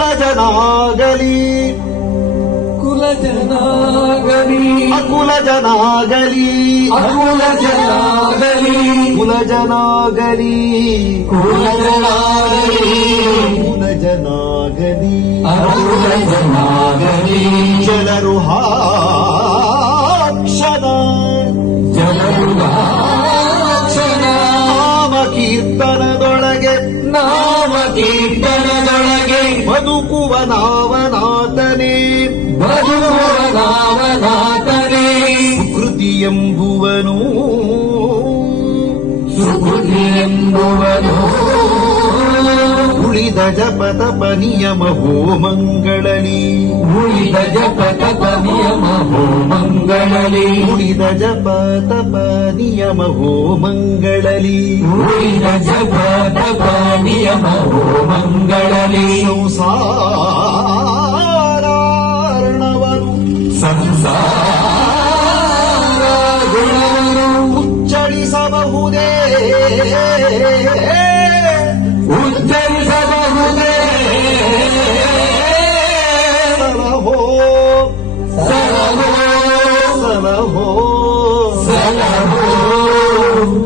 कुलजनागली कुलजनागली अकुलजनागली अकुलजनागली कुलजनागली कुलजनागली जनागी कुल जनागली कुल जनागुल जनागी अकुल नु कुवनावनातने भुवनावनातने सुकृति यम्भुवनो सुहृतिम्भुवनु उद जपदप नियमहो मङ्गलनी मुळिद जपदमो मङ्गलने बुळिद जपदप नियमहो मङ्गलनीयम ಮಂಗಳೇನುಸರ್ಣವಂ ಸಂಸಾರು ಉಚ್ಚರಿಸಬಹುದೇ ಉಚ್ಚರಿಸಬಹುದು ಸಲಭೋ ಸಲಹೋ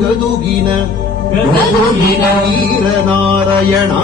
ಗದುಗಿನ நாராயணா